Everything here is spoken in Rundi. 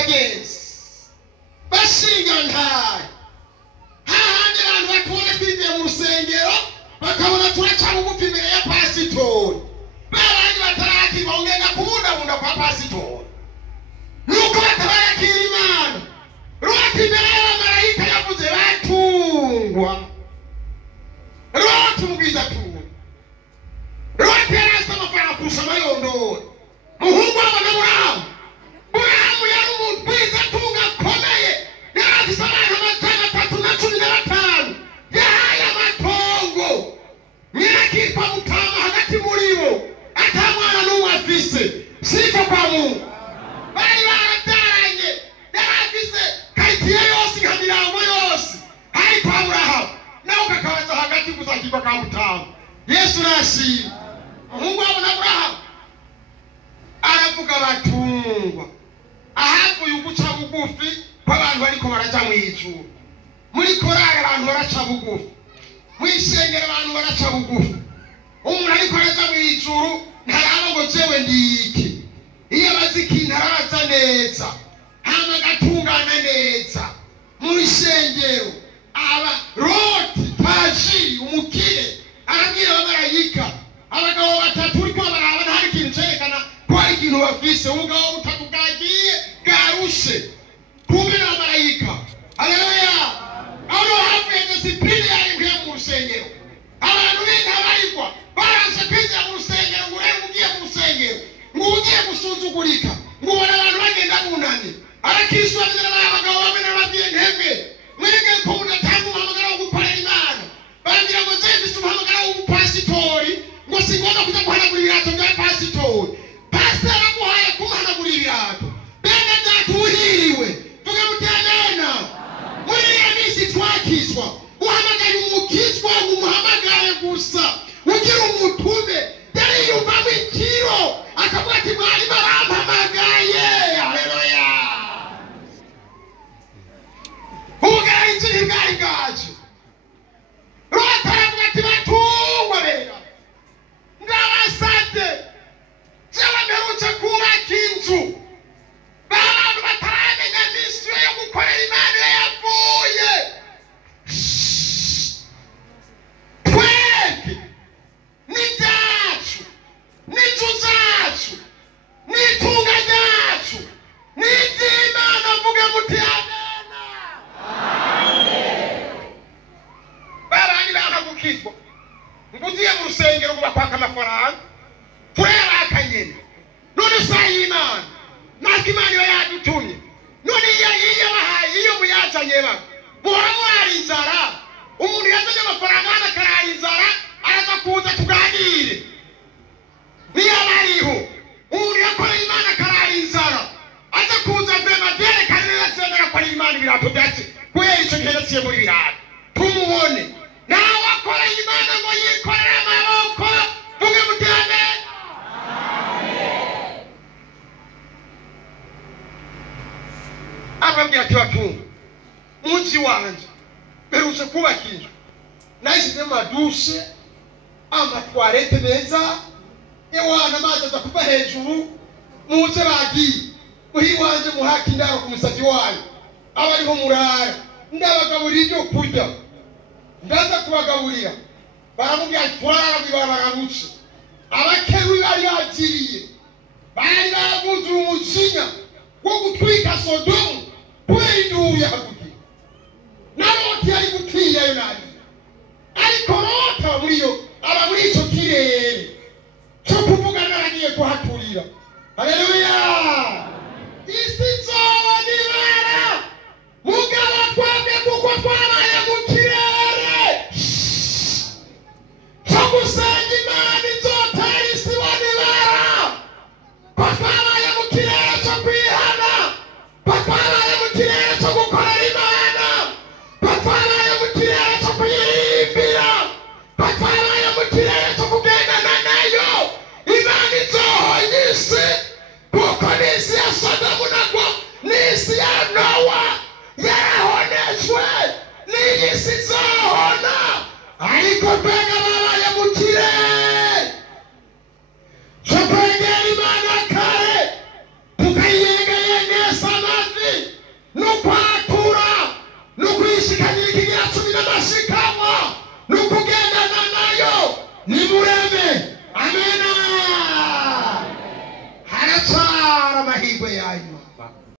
bagenzi bashinga ntaye hahandi abantu bakubona twinjiye mu rusengero bakabona turaca bugufi imbere ya pasitori babandi batarakirwa ungenda kubundabunda kwa pasitori nuko batabarakira Imana rwati imbere y'abamarayika yavuze batungwa rwati mubwiza tungwa rwati yarasa amafaranga kurusha amayondori muhungu w'abana Burahamu yari umuntu bwiza tunga akomeye yari afise abana 315 yahaye amatongo nyirakitwa Mutama hagati muri bo atamwana n'umwe afise sifa kwa Mungu bari barabyaranye yari afise karitiye yose nka Mirango yose hari kwa Burahamu nawe ukakabaza hagati kuzakirwa ka Mutama Yesu nashimye umuhungu wabo na Burahamu aravuga batungwa ahavuye uguca bugufi kw'abantu bariko baraja mu ijuru muri korali abantu baraca bugufi mwishengera abantu baraca bugufi umuntu ariko araja mu ijuru ntaraba ngo jewe ndiki iyo abazi ikintu arabaza neza hama agatungana neza mwishengero aba Loti Paji umukire arabwira abamarayika abagabo batatu uriko barabana hari ikintu cerekana ko hari ikintu bafise umugabo utakugagiye garushe kumbe n'abamarayika haleluya aho havuye disipline yarimbuye mu rusengero abantu b'intabarigwa baraje kwinjira mu rusengero ngo urebe ugiye mu rusengero ngo ugiye gusuzugurika ngo ubona abantu bagenda bunamye arakishwa n'abagabo bamwe n'ababwiye ntebwe mwebwe ko mudatanga umuhamagaro wo gukorera Imana bagira ngo zefise umuhamagaro w'ubupasitori ngo sigomba kuja guhanagura ibirato bya pasitori pastor aramuhaye kumuhanagura ibirato bene datuhiriwe tuge mutanena muri iyo misi twakizwa uhamagaye umukizwa umuhamagare gusa ugira umutume yari yumvamo ikiro akavuga ati mwari barampamagaye haleluya ubugara injiri bwari bwaje Loti aravuga ati batungwa bera ndabasate jewe mperutse kubaka inzu abantu bataramenya misiyo yo gukorera Imana iyo yavuye twebwe n'ibyacu n'inzu zacu n'itunga ryacu n'iby'Imana avuge muti amena babandi bakagukizwa ngo ugiye mu rusengero ngo bakwaka amafaranga tureba akanyene none saa y'Imana natwe Imana iyo yadutumye none iyo bahaye iyo muyazanye bako muhora murara inzara umuntu yazanye amafaranga hano akarara inzara araza kuza tuganire niyo abariho umuntu yakoreye Imana akarara inzara aza kuza vema byerekane yazemera ko ari Imana ibirato byacu kubera icyo gihe yaciye muri birato tumubone nawe akoreye Imana ngo yikorere amaboko vuge muti amen ababwira ati batunga munsi wanje berutse kubaka inzu nashyize amadushe amatwarete meza ewana amazi aza kuva hejuru muze bagiye muhi wanje muhaka indaro ku musatsi wanyu abariho murara ndabagaburira ibyo kurya ndaza kubagaburira baramubwira ati turara barabuce abakerubi bari bagiriye bari babuze umujinya wo gutwika Sodomu kubera induru yahaguye na Loti yari gutiyayo nabi ariko Loti aba muri icyo kirere cyo kuvuga naragiye kuhaturira haleluya isi nzoba nibara mugaba twabwe kuko twabaye mu kirere cyo gusenga Imana inzotera isi wanibara ko twabaye mu kirere cyo kwihana ko twabaye mu kirere cyo gukorera Imana ko twabaye mu kirere cyo kuyirimbira ko twabaye mu kirere cyo kugendana nayo Imana izohoye isi kuko n'isi ya Sodomu na Gomora mudashikama nukugendana nayo nimureme. Amena. Haracara amahirwe yanyu.